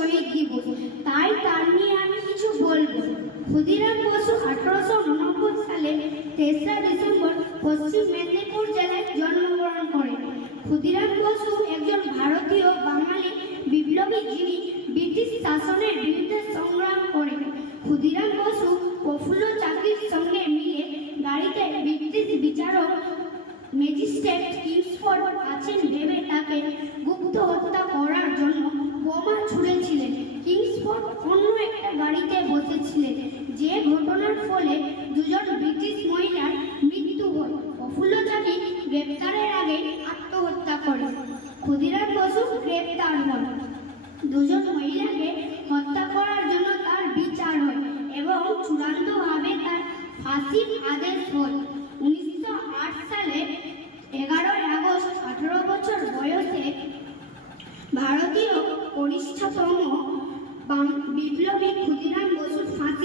শহীদ দিবস, তাই তার নিয়ে আমি কিছু বলবো। ক্ষুদিরাম বসু 1889 সালে 3রা ডিসেম্বর পশ্চিম মেদিনীপুর জেলায় জন্মগ্রহণ করেন। ক্ষুদিরাম বসু একজন ভারতীয় বাঙালি বিপ্লবী যিনি ব্রিটিশ শাসনের বিরুদ্ধে সংগ্রাম করেন। ক্ষুদিরাম বসু প্রফুল্ল চাকির সঙ্গে মিলে গাড়িতে ব্রিটিশ বিচারক ম্যাজিস্ট্রেট কিংসফোর্ড আছেন ভেবে তাকে গুপ্ত হত্যা করার জন্য বোমা ছুঁড়েছিলেন। কিংসফোর্ড অন্য একটা গাড়িতে বসেছিলেন, যে ঘটনার ফলে দুজন ব্রিটিশ মহিলার মৃত্যু হয়। প্রফুল্ল চাকি গ্রেপ্তারের আগে আত্মহত্যা করেন। ক্ষুদিরাম বসু গ্রেপ্তার হন। দুজন মহিলাকে হত্যা করার জন্য তার বিচার হয় এবং চূড়ান্তভাবে তার ফাঁসির আদেশ হয়। 1908 সালে 11 আগস্ট 18 বছর বয়সে ভারতীয় কনিষ্ঠতম বিপ্লবী ক্ষুদিরাম বসুর ফাঁসি